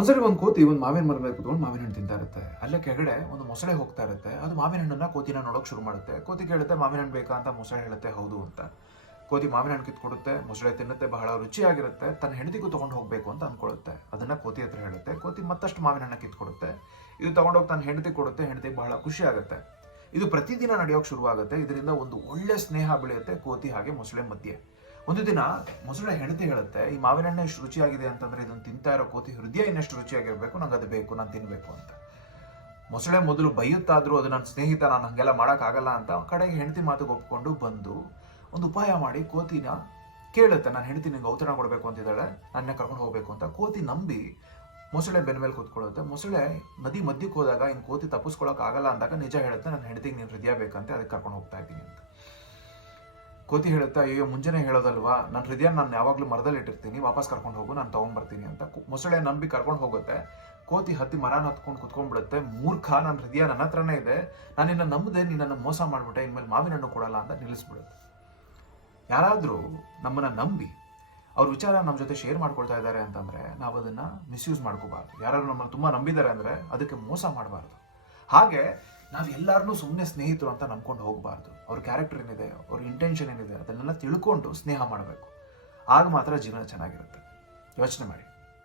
ಒಂದ್ಸರಿ ಒಂದು ಕೋತಿ ಒಂದು ಮಾವಿನ ಮರದ ಮೇಲೆ ಕುತ್ಕೊಂಡು ಮಾವಿನ ಹಣ್ಣು ತಿಂತಾ ಇರುತ್ತೆ. ಅಲ್ಲೇ ಕೆಳಗಡೆ ಒಂದು ಮೊಸಳೆ ಹೋಗ್ತಾ ಇರುತ್ತೆ. ಅದು ಮಾವಿನ ಹಣ್ಣನ್ನ ಕೋತಿನ ನೋಡೋಕೆ ಶುರು ಮಾಡುತ್ತೆ. ಕೋತಿ ಕೇಳುತ್ತೆ ಮಾವಿನ ಹಣ್ಣು ಬೇಕಾ ಅಂತ. ಮೊಸಳೆ ಹೇಳುತ್ತೆ ಹೌದು ಅಂತ. ಕೋತಿ ಮಾವಿನ ಹಣ್ಣು ಕಿತ್ಕೊಡುತ್ತೆ. ಮೊಸಳೆ ತಿನ್ನುತ್ತೆ, ಬಹಳ ರುಚಿಯಾಗಿರುತ್ತೆ. ತನ್ನ ಹೆಂಡತಿಗೂ ತಗೊಂಡು ಹೋಗ್ಬೇಕು ಅಂತ ಅನ್ಕೊಳ್ಳುತ್ತೆ. ಅದನ್ನ ಕೋತಿ ಹತ್ರ ಹೇಳುತ್ತೆ. ಕೋತಿ ಮತ್ತಷ್ಟು ಮಾವಿನ ಹಣ್ಣು ಕಿತ್ಕೊಡುತ್ತೆ. ಇದು ತಗೊಂಡೋಗಿ ತನ್ನ ಹೆಂಡತಿ ಕೊಡುತ್ತೆ. ಹೆಂಡತಿಗೆ ಬಹಳ ಖುಷಿ ಆಗುತ್ತೆ. ಇದು ಪ್ರತಿದಿನ ನಡೆಯೋಕೆ ಶುರುವಾಗುತ್ತೆ. ಇದರಿಂದ ಒಂದು ಒಳ್ಳೆ ಸ್ನೇಹ ಬೆಳೆಯುತ್ತೆ ಕೋತಿ ಹಾಗೆ ಮೊಸಳೆ ಮಧ್ಯೆ. ಒಂದು ದಿನ ಮೊಸಳೆ ಹೆಂಡತಿ ಹೇಳುತ್ತೆ, ಈ ಮಾವಿನ ಹಣ್ಣು ಎಷ್ಟು ರುಚಿಯಾಗಿದೆ ಅಂತಂದ್ರೆ ಇದನ್ನು ತಿಂತಾ ಇರೋ ಕೋತಿ ಹೃದಯ ಇನ್ನಷ್ಟು ರುಚಿಯಾಗಿರ್ಬೇಕು, ನಂಗೆ ಅದು ಬೇಕು, ನಾನು ತಿನ್ಬೇಕು ಅಂತ. ಮೊಸಳೆ ಮೊದಲು ಬೈಯುತ್ತಾದ್ರೂ ಅದು ನನ್ನ ಸ್ನೇಹಿತ, ನಾನು ಹಂಗೆಲ್ಲ ಮಾಡೋಕ್ಕಾಗಲ್ಲ ಅಂತ ಕಡೆಗೆ ಹೆಂಡತಿ ಮಾತಿಗೆ ಒಪ್ಕೊಂಡು ಬಂದು ಒಂದು ಉಪಾಯ ಮಾಡಿ ಕೋತಿನ ಕೇಳುತ್ತೆ, ನಾನು ಹೆಂಡತಿ ನಿಂಗೆ ಔತಣ ಕೊಡಬೇಕು ಅಂತಿದ್ದಾಳೆ, ನನ್ನ ಕರ್ಕೊಂಡು ಹೋಗ್ಬೇಕು ಅಂತ. ಕೋತಿ ನಂಬಿ ಮೊಸಳೆ ಬೆನ್ನ ಮೇಲೆ ಕೂತ್ಕೊಳ್ಳುತ್ತೆ. ಮೊಸಳೆ ನದಿ ಮಧ್ಯಕ್ಕೆ ಹೋದಾಗ ಇನ್ನು ಕೋತಿ ತಪ್ಪಿಸ್ಕೊಳಕ್ ಆಗಲ್ಲ ಅಂದಾಗ ನಿಜ ಹೇಳುತ್ತೆ, ನನ್ನ ಹೆಂಡತಿಗೆ ನೀನು ಹೃದಯ ಬೇಕಂತೆ, ಅದಕ್ಕೆ ಕರ್ಕೊಂಡು ಹೋಗ್ತಾ ಇದ್ದೀನಿ ಅಂತ. ಕೋತಿ ಹೇಳುತ್ತೆ, ಅಯ್ಯೋ ಮುಂಜಾನೆ ಹೇಳೋದಲ್ವಾ, ನನ್ನ ಹೃದಯ ನಾನು ಯಾವಾಗಲೂ ಮರದಲ್ಲಿ ಇಟ್ಟಿರ್ತೀನಿ, ವಾಪಸ್ ಕರ್ಕೊಂಡು ಹೋಗು, ನಾನು ತಗೊಂಡ್ಬರ್ತೀನಿ ಅಂತ. ಮೊಸಳೆ ನಂಬಿ ಕರ್ಕೊಂಡು ಹೋಗುತ್ತೆ. ಕೋತಿ ಹತ್ತಿ ಮರನ ಹತ್ಕೊಂಡು ಕುತ್ಕೊಂಡ್ಬಿಡುತ್ತೆ. ಮೂರ್ಖ, ನನ್ನ ಹೃದಯ ನನ್ನ ಹತ್ರನೇ ಇದೆ, ನಾನು ನಿನ್ನ ನಂಬದೆ ನಿನ್ನನ್ನು ಮೋಸ ಮಾಡ್ಬಿಟ್ಟೆ, ಇನ್ಮೇಲೆ ಮಾವಿನ ಹಣ್ಣು ಕೊಡಲ್ಲ ಅಂತ ನಿಲ್ಲಿಸ್ಬಿಡುತ್ತೆ. ಯಾರಾದರೂ ನಮ್ಮನ್ನ ನಂಬಿ ಅವ್ರ ವಿಚಾರ ನಮ್ಮ ಜೊತೆ ಶೇರ್ ಮಾಡ್ಕೊಳ್ತಾ ಇದ್ದಾರೆ ಅಂತಂದ್ರೆ ನಾವು ಅದನ್ನ ಮಿಸ್ಯೂಸ್ ಮಾಡ್ಕೋಬಾರ್ದು. ಯಾರು ನಮ್ಮನ್ನು ತುಂಬಾ ನಂಬಿದ್ದಾರೆ ಅಂದ್ರೆ ಅದಕ್ಕೆ ಮೋಸ ಮಾಡಬಾರ್ದು. ಹಾಗೆ ನಾವು ಎಲ್ಲಾರನ್ನೂ ಸುಮ್ಮನೆ ಸ್ನೇಹಿತರು ಅಂತ ನಂಬ್ಕೊಂಡು ಹೋಗಬಾರ್ದು. ಅವ್ರ ಕ್ಯಾರೆಕ್ಟರ್ ಏನಿದೆ, ಅವ್ರ ಇಂಟೆನ್ಷನ್ ಏನಿದೆ ಅದನ್ನೆಲ್ಲ ತಿಳ್ಕೊಂಡು ಸ್ನೇಹ ಮಾಡಬೇಕು. ಆಗ ಮಾತ್ರ ಜೀವನ ಚೆನ್ನಾಗಿರುತ್ತೆ. ಯೋಚನೆ ಮಾಡಿ.